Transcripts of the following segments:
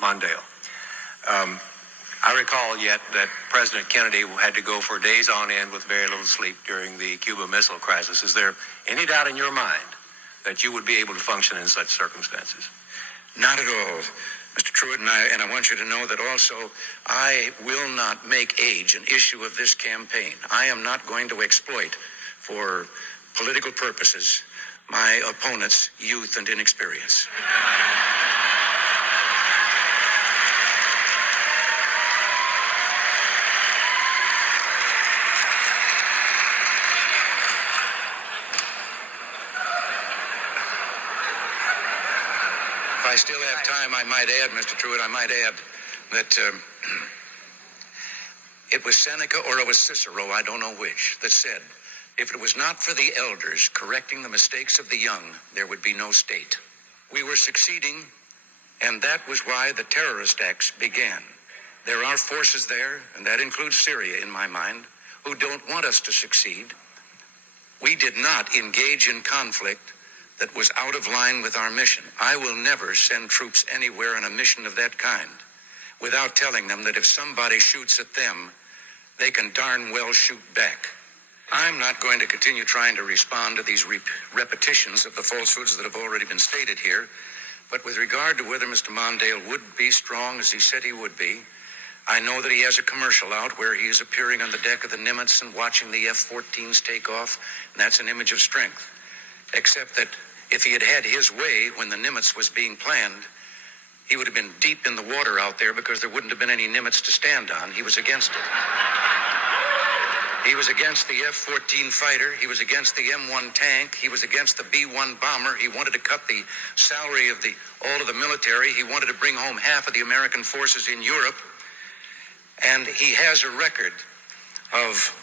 Mondale. I recall yet that President Kennedy had to go for days on end with very little sleep during the Cuba Missile Crisis. Is there any doubt in your mind that you would be able to function in such circumstances? Not at all, Mr. Truitt, and I want you to know that also I will not make age an issue of this campaign. I am not going to exploit for political purposes my opponent's youth and inexperience. If I still have time, I might add, Mr. Truitt, that it was Seneca or it was Cicero, I don't know which, that said, if it was not for the elders correcting the mistakes of the young, there would be no state. We were succeeding, and that was why the terrorist acts began. There are forces there, and that includes Syria in my mind, who don't want us to succeed. We did not engage in conflict that was out of line with our mission. I will never send troops anywhere on a mission of that kind without telling them that if somebody shoots at them, they can darn well shoot back. I'm not going to continue trying to respond to these repetitions of the falsehoods that have already been stated here, but with regard to whether Mr. Mondale would be strong as he said he would be, I know that he has a commercial out where he is appearing on the deck of the Nimitz and watching the F-14s take off, and that's an image of strength. Except that if he had had his way when the Nimitz was being planned, he would have been deep in the water out there because there wouldn't have been any Nimitz to stand on. He was against it. He was against the F-14 fighter. He was against the M1 tank. He was against the B-1 bomber. He wanted to cut the salary of all of the military. He wanted to bring home half of the American forces in Europe. And he has a record of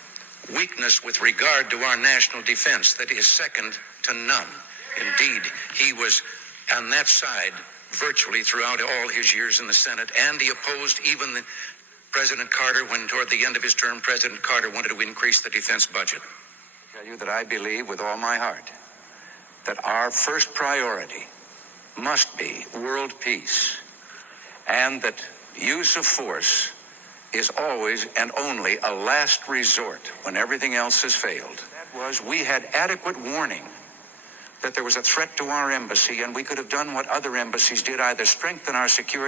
weakness with regard to our national defense that is second to none. Indeed, he was on that side virtually throughout all his years in the Senate, and he opposed even President Carter when, toward the end of his term, President Carter wanted to increase the defense budget. I tell you that I believe with all my heart that our first priority must be world peace, and that use of force is always and only a last resort when everything else has failed. That was, we had adequate warning that there was a threat to our embassy, and we could have done what other embassies did, either strengthen our security